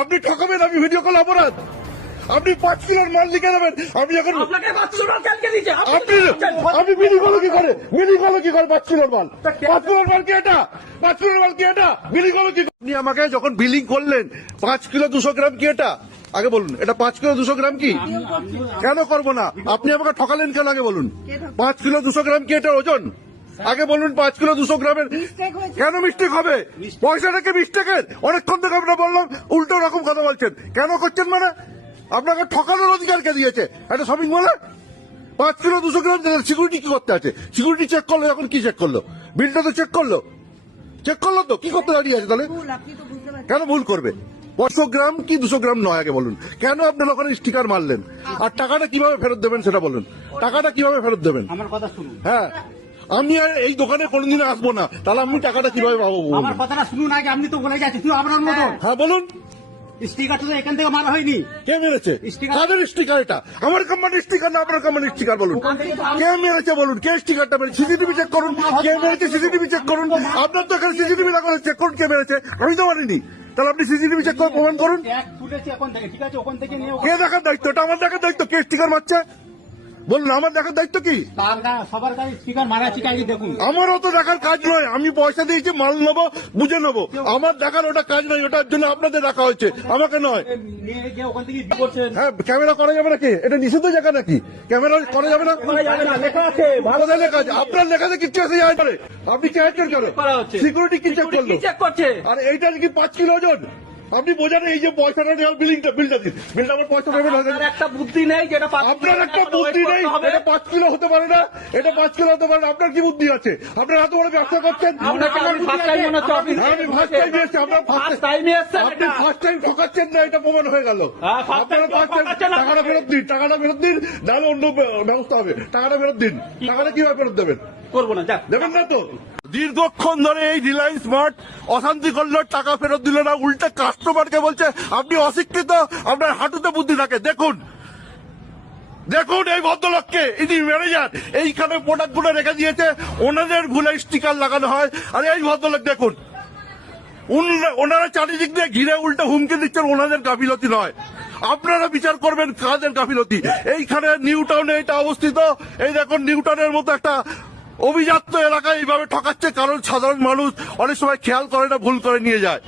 আপনি ঠকাবেন, আমি video call অপরাধ। আপনি 5 কিলোর মাল লিখে দেবেন, আমি এখন আপনাকে 5 কিলো কালকে দিয়েছে আপনি বিলি করো কি করে? বিলি করো কি করে 5 কিলোর মাল? 5 কিলোর মাল কি এটা? 5 কিলোর মাল কি এটা? বিলি করো কি? আপনি আমাকে যখন বিলিং করলেন 5 কিলো 200 গ্রাম কি এটা? আগে বলুন, এটা 5 কিলো 200 গ্রাম কি? কেন করবো না? আপনি আমাকে ঠকালেন কেন? আগে বলুন, 5 কিলো 200 গ্রাম কি এটা ওজন? আগে বলুন, 5 কিলো 200 গ্রামের কেন মিস্টেক হবে? পয়সাটাকে মিস্টেকের অনেকক্ষণ থেকে আমরা বললাম, উল্টো রকম কথা বলছেন কেন করছেন? মানে আপনাকে ঠকানোর অধিকার কে দিয়েছে একটা শপিং মলে? 5 কিলো 200 গ্রাম সিকিউরিটি কি করতে আছে? সিকিউরিটি চেক করলো, এখন কি চেক করলো? বিলটা তো চেক করলো তো, কি করতে দাঁড়িয়ে আছে তাহলে? কেন ভুল করবে? 500 গ্রাম কি 200 গ্রাম নয়? আগে বলুন, কেন আপনার ওখানে স্টিকার মারলেন? আর টাকাটা কিভাবে ফেরত দেবেন সেটা বলুন। টাকাটা কিভাবে ফেরত দেবেন? আমার কথা শুনুন। হ্যাঁ, আমি আর এই দোকানে কোনোদিন আসবো না, তাহলে আমি টাকাটা কিভাবে পাবো? আমার কথাটা শুনুন আগে, আপনি তো বলে যাচ্ছেন শুধু আপনার মতো। হ্যাঁ বলুন। স্টিকারটা তো এখান থেকে মারা হয়নি। কে মেরেছে? কাদের স্টিকার এটা? আমার কোম্পানির স্টিকার না আপনার কোম্পানির স্টিকার? বলুন কে মেরেছে, বলুন কে স্টিকারটা মেরেছে? সিসিটিভি চেক করুন, কে মেরেছে সিসিটিভি চেক করুন। আপনার তো এখানে সিসিটিভি লাগানো, চেক করুন কে মেরেছে। আমি তো মানিনি, তাহলে আপনি সিসিটিভি চেক করে প্রমাণ করুন। তুলেছি এখন থেকে, ঠিক আছে, ওখান থেকে নিয়ে কে দেখার দায়িত্ব? এটা আমার দেখার দায়িত্ব কে স্টিকার মারছে? বলুন, আমার দেখার দায়িত্ব কি? সবার কাছে স্টিকার মারা আছে আগে দেখুন। আমারও তো দেখার কাজ নয়, আমি পয়সা দিয়েছি, মাল নেবো, বুঝে নেবো। আমার দেখার ওটা কাজ নয়, ওটার জন্য আপনাদের রাখা হয়েছে, আমাকে নয়। নিয়ে গিয়ে ওখান থেকে করছেন। হ্যাঁ, ক্যামেরা করা যাবে নাকি? এটা নিষিদ্ধ জায়গা নাকি? ক্যামেরা করা যাবে না? লেখা আছে ভালো লেখা আছে, আপনার লেখাতে কিচ্ছু আসে যায় পারে। আপনি চেক কেন? সিকিউরিটি কি চেক করলো? চেক করছে। আর এইটা কি 5 কিলো ওজন? আপনি বোঝেন এই যে পয়সাটা নেওয়ার বিলটা দিন, বিলটা আমার পয়সা দেবেন। আপনার একটা বুদ্ধি নেই যেটা আপনার একটা বুদ্ধি নেই, এটা 5 কিলো হতে পারে না, এটা 5 কিলো হতে পারে না। আপনার কি বুদ্ধি আছে? আপনারা এত বড় ব্যবসা করছেন। আপনাকে আমি ফার্স্ট টাইম মনে হচ্ছে অফিস। আমি ফার্স্ট টাইম এসেছি, আপনার ফার্স্ট টাইমে এসেছেন। আপনি ফার্স্ট টাইম ঠকাচ্ছেন না, এটা প্রমাণ হয়ে গেল। আপনারা ফার্স্ট টাইম টাকাটা ফেরত দিন, টাকাটা ফেরত দিন, নাহলে অন্য ব্যবস্থা হবে। টাকাটা ফেরত দিন। টাকাটা কিভাবে ফেরত দেবেন? করবো না, যাক দেবেন না তো? দীর্ঘক্ষণ ধরে এই রিলায়েন্স স্মার্ট অশান্তি করলো, টাকা ফেরত দিল না, উল্টে কাস্টমারকে বলছে আপনি অশিক্ষিত, আপনার হাঁটুতে বুদ্ধি থাকে। দেখুন দেখুন এই ভদ্রলোককে, ইনি ম্যানেজার, এইখানে প্রোডাক্ট গুলো রেখে দিয়েছে, ওনাদের ভুলে স্টিকার লাগানো হয়। আর এই ভদ্রলোক দেখুন, ওনারা চারিদিক দিয়ে ঘিরে উল্টে হুমকি দিচ্ছেন, ওনাদের গাফিলতি নয়। আপনারা বিচার করবেন কাদের গাফিলতি। এইখানে নিউ টাউনে এটা অবস্থিত, এই দেখুন নিউ টাউনের মতো একটা অভিজাত এলাকায় এইভাবে ঠকাচ্ছে, কারণ সাধারণ মানুষ অনেক সময় খেয়াল করে না, ভুল করে নিয়ে যায়।